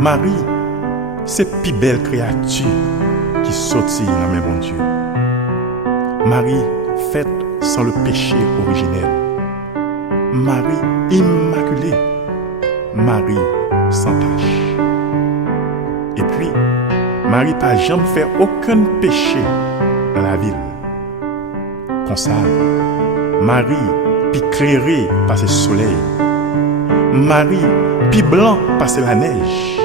Marie, c'est la plus belle créature qui sortit dans mes bon Dieu. Marie, faite sans le péché originel. Marie, immaculée. Marie, sans tache. Et puis, Marie n'a jamais fait aucun péché dans la ville. Comme ça, Marie, puis éclairée par le soleil. Marie, puis blanc par la neige.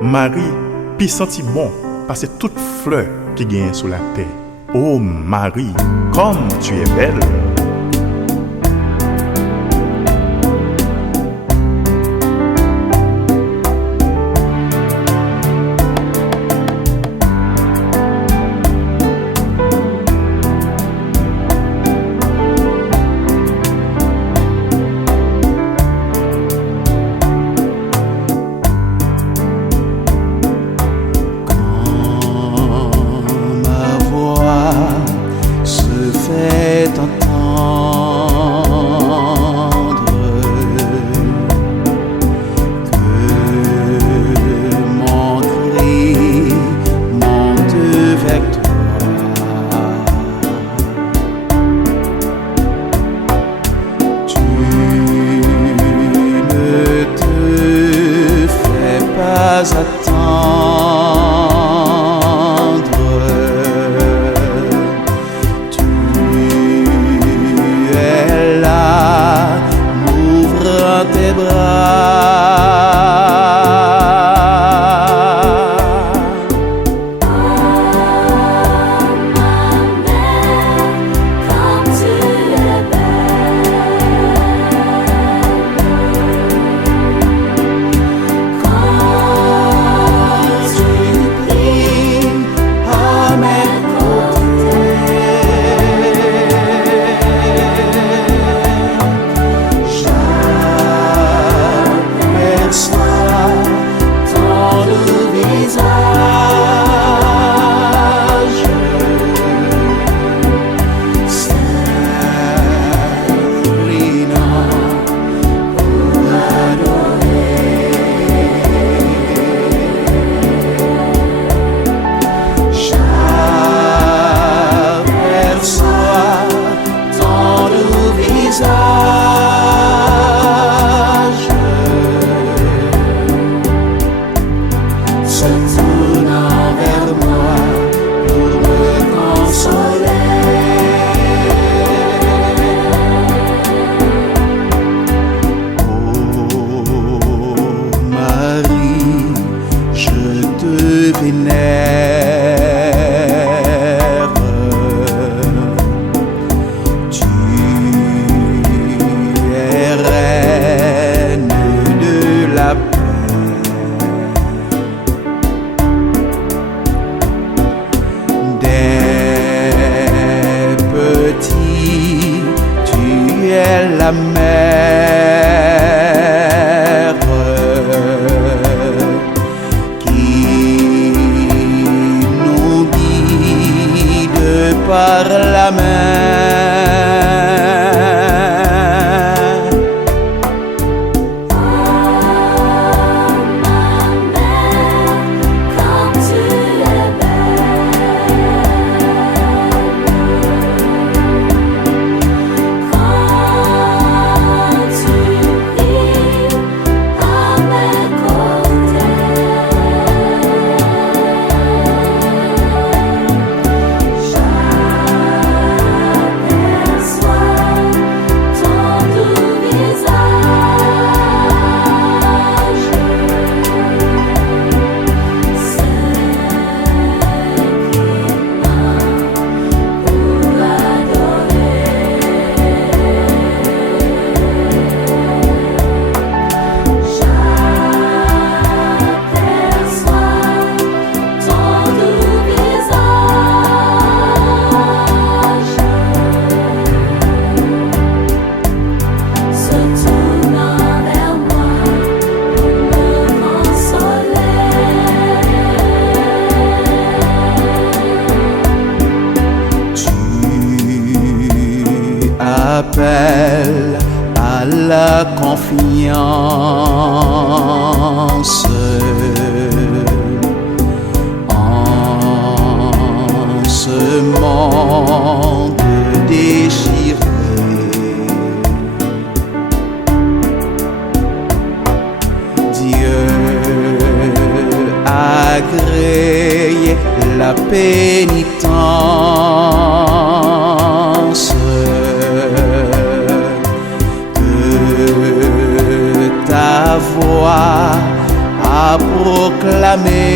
Marie, puis senti bon parce que toute fleur qui gagne sur la terre. Oh Marie, comme tu es belle. Attendre, tu es là, m'ouvre tes bras. La mer qui nous guide par la main. Appelle à la confiance. ce monde déchiré. Dieu a agréé la pénitence que ta voix a proclamé.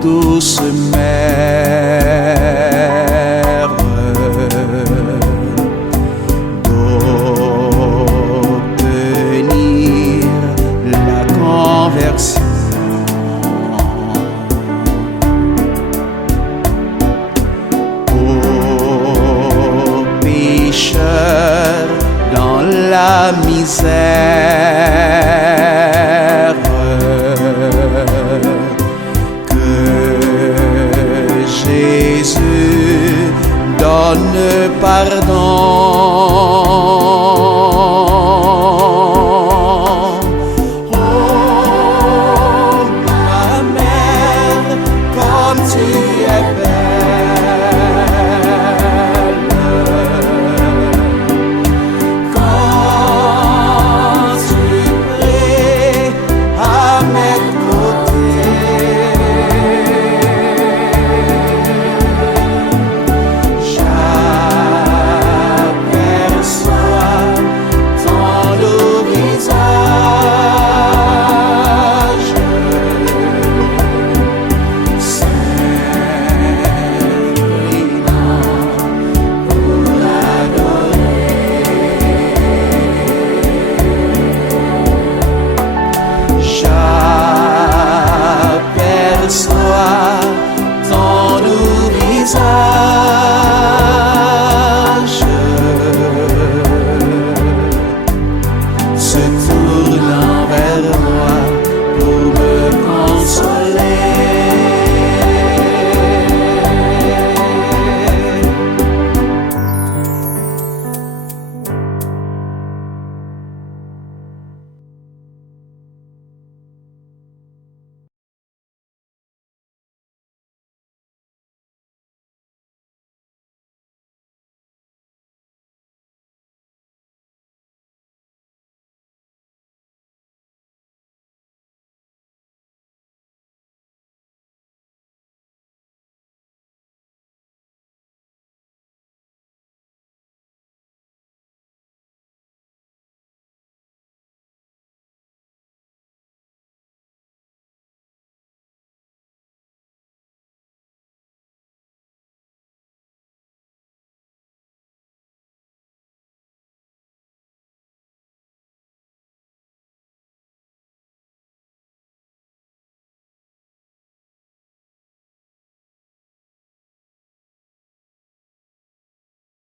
Douce mère d'obtenir la conversion, aux pécheurs dans la misère, Jésus donne pardon.